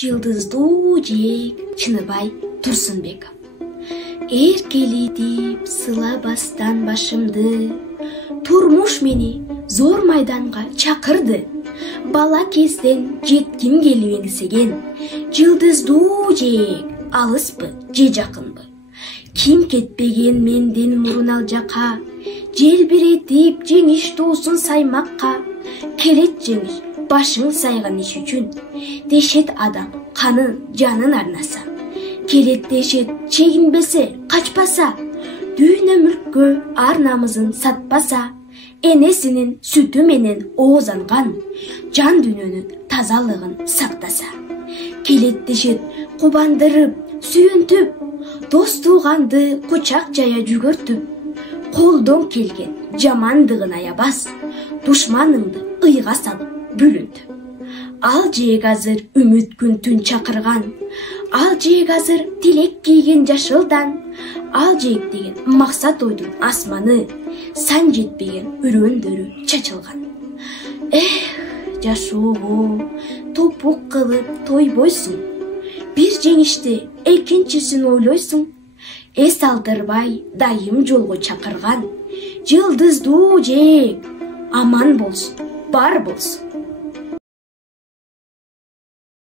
Жылдыздуу жээк Чыныбай Турсунбеков. Эркелитип сылабастан башымды, турмуш мени зор майданга чакырды. Бала кезден жетким келип эңсеген, жылдыздуу жээк алыспы же жакынбы. Ким кетпеген менден мурун ал жака, желбиретип жеңиш туусун саймакка. Келет жеңиш башың сайган иш үчүн, дешет адам канын жанын арнаса. Келет дешет чегинбесе, качпаса, дүйнө мүлккө ар намызын сатпаса, энесинин сүтү менен оозанган, жан дүйнөнүн тазалыгын сактаса. Келет дешет кубандырып, сүйүнтүп, дос тууганды кучак жая жүгөртүп, колдон келген жамандыгын аябас, душманыңды ыйга салып бүлүнтүп. Ал жээк азыр үмүт күн түн чакырган, ал жээк азыр тилек кийген жашылдан, ал жээк деген максат ойдун асманы, сан жетпеген үрөндөрү чачылган. Жашоого топук кылып тойбойсуң, бир жеңишти экинчисин ойлойсуң, эс алдырбай дайым жолго чакырган, жылдыздуу жээк аман болсун, бар болсун.